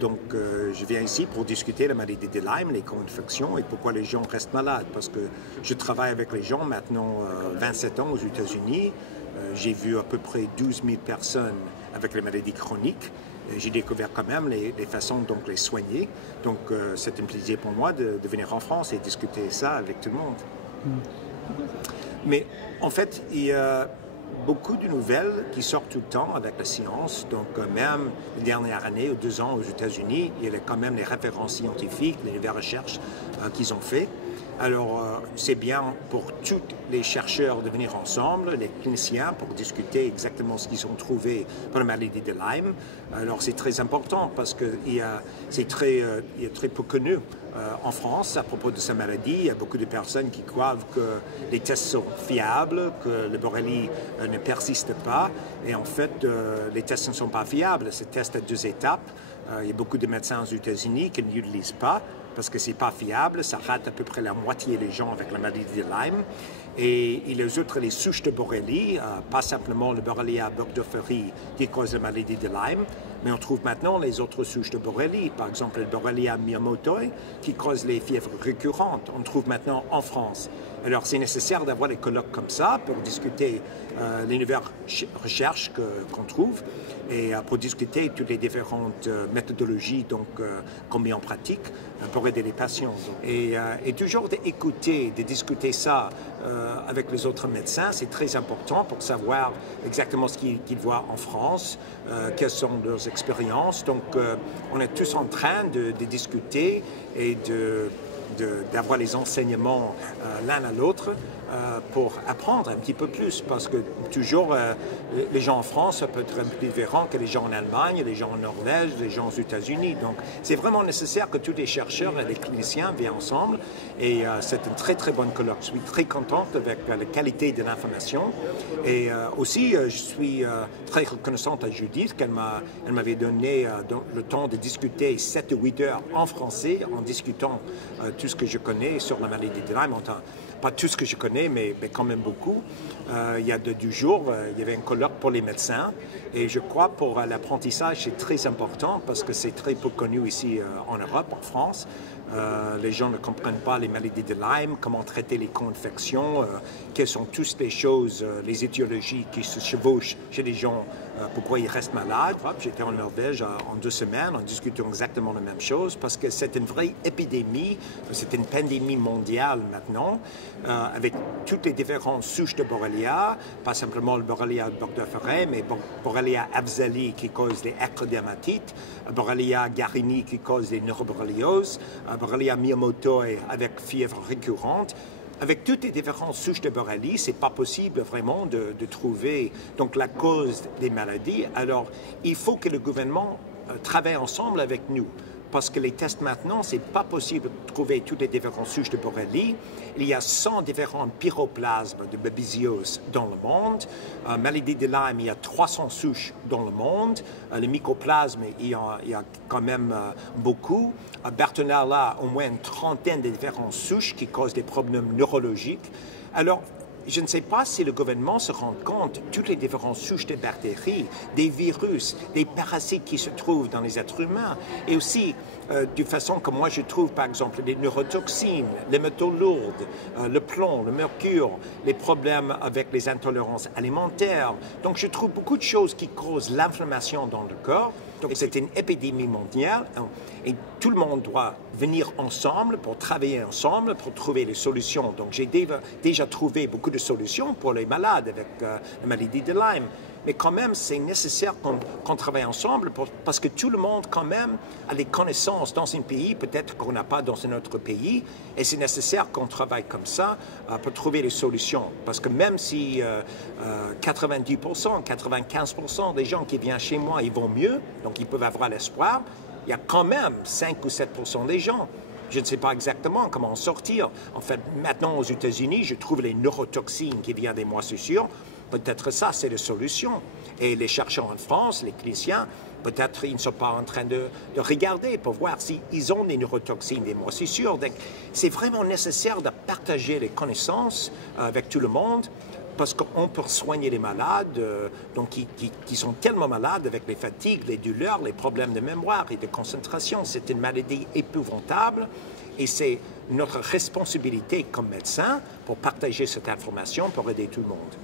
Donc, je viens ici pour discuter la maladie de Lyme, les co-infections et pourquoi les gens restent malades. Parce que je travaille avec les gens maintenant 27 ans aux États-Unis. J'ai vu à peu près 12 000 personnes avec les maladies chroniques. J'ai découvert quand même les façons de les soigner. Donc, c'est un plaisir pour moi de venir en France et discuter ça avec tout le monde. Mais en fait, il y a beaucoup de nouvelles qui sortent tout le temps avec la science. Donc, même la dernière année ou 2 ans aux États-Unis, il y a quand même les références scientifiques, les nouvelles recherches qu'ils ont fait. Alors, c'est bien pour tous les chercheurs de venir ensemble, les cliniciens, pour discuter exactement ce qu'ils ont trouvé pour la maladie de Lyme. Alors, c'est très important parce que c'est très peu connu en France à propos de cette maladie. Il y a beaucoup de personnes qui croient que les tests sont fiables, que le borrélie ne persiste pas. Et en fait, les tests ne sont pas fiables. C'est test à 2 étapes. Il y a beaucoup de médecins aux États-Unis qui ne l'utilisent pas parce que ce n'est pas fiable, ça rate à peu près la moitié des gens avec la maladie de Lyme. Et les autres, les souches de borrélie, pas simplement le Borrelia burgdorferi qui cause la maladie de Lyme, mais on trouve maintenant les autres souches de borrélie, par exemple le Borrelia miyamotoi qui cause les fièvres récurrentes. On trouve maintenant en France. Alors c'est nécessaire d'avoir des colloques comme ça pour discuter les nouvelles recherches qu'on trouve et pour discuter toutes les différentes méthodologies qu'on met en pratique pour aider les patients. Et toujours d'écouter, de discuter ça avec les autres médecins, c'est très important pour savoir exactement ce qu'ils voient en France, quelles sont leurs expériences. Donc on est tous en train de discuter et d'avoir les enseignements l'un à l'autre pour apprendre un petit peu plus, parce que toujours les gens en France peuvent être un peu différents que les gens en Allemagne, les gens en Norvège, les gens aux États-Unis. Donc c'est vraiment nécessaire que tous les chercheurs et les cliniciens viennent ensemble et c'est une très très bonne colloque. Je suis très contente avec la qualité de l'information et aussi je suis très reconnaissante à Judith qu'elle m'avait donné le temps de discuter 7 ou 8 heures en français en discutant tout ce que je connais sur la maladie de Lyme. Pas tout ce que je connais, mais quand même beaucoup. Il y a 2 jours, il y avait un colloque pour les médecins. Et je crois pour l'apprentissage, c'est très important parce que c'est très peu connu ici en Europe, en France. Les gens ne comprennent pas les maladies de Lyme, comment traiter les co-infections, quelles sont toutes les choses, les étiologies qui se chevauchent chez les gens, pourquoi ils restent malades. J'étais en Norvège en 2 semaines en discutant exactement la même chose parce que c'est une vraie épidémie, c'est une pandémie mondiale maintenant, avec toutes les différentes souches de Borrelia, pas simplement le Borrelia burgdorferi, mais Borrelia abzali qui cause les ectodermatites, Borrelia garini qui cause les neuroborrélioses, Borrelia miyamotoi avec fièvre récurrente. Avec toutes les différentes souches de borrélie, ce n'est pas possible vraiment de trouver donc, la cause des maladies. Alors, il faut que le gouvernement travaille ensemble avec nous. Parce que les tests maintenant, ce n'est pas possible de trouver toutes les différentes souches de borrélie. Il y a 100 différents pyroplasmes de babesiosis dans le monde. Maladie de Lyme, il y a 300 souches dans le monde. Les mycoplasmes, il y a quand même beaucoup. Bartonella, au moins une trentaine de différentes souches qui causent des problèmes neurologiques. Alors, je ne sais pas si le gouvernement se rend compte de toutes les différentes souches de bactéries, des virus, des parasites qui se trouvent dans les êtres humains, et aussi de façon que moi je trouve par exemple les neurotoxines, les métaux lourds, le plomb, le mercure, les problèmes avec les intolérances alimentaires. Donc je trouve beaucoup de choses qui causent l'inflammation dans le corps. Donc c'est une épidémie mondiale et tout le monde doit venir ensemble pour travailler ensemble pour trouver les solutions. Donc j'ai déjà trouvé beaucoup de solutions pour les malades avec la maladie de Lyme. Mais quand même, c'est nécessaire qu'on travaille ensemble parce que tout le monde, quand même, a des connaissances dans un pays, peut-être qu'on n'a pas dans un autre pays. Et c'est nécessaire qu'on travaille comme ça pour trouver les solutions. Parce que même si 90%, 95% des gens qui viennent chez moi, ils vont mieux, donc ils peuvent avoir l'espoir, il y a quand même 5 ou 7% des gens. Je ne sais pas exactement comment en sortir. En fait, maintenant, aux États-Unis, je trouve les neurotoxines qui viennent des moisissures. Peut-être ça, c'est la solution. Et les chercheurs en France, les cliniciens, peut-être ils ne sont pas en train de regarder pour voir s'ils ont des neurotoxines, des moisissures. Donc, c'est vraiment nécessaire de partager les connaissances avec tout le monde parce qu'on peut soigner les malades qui sont tellement malades avec les fatigues, les douleurs, les problèmes de mémoire et de concentration. C'est une maladie épouvantable et c'est notre responsabilité comme médecin pour partager cette information pour aider tout le monde.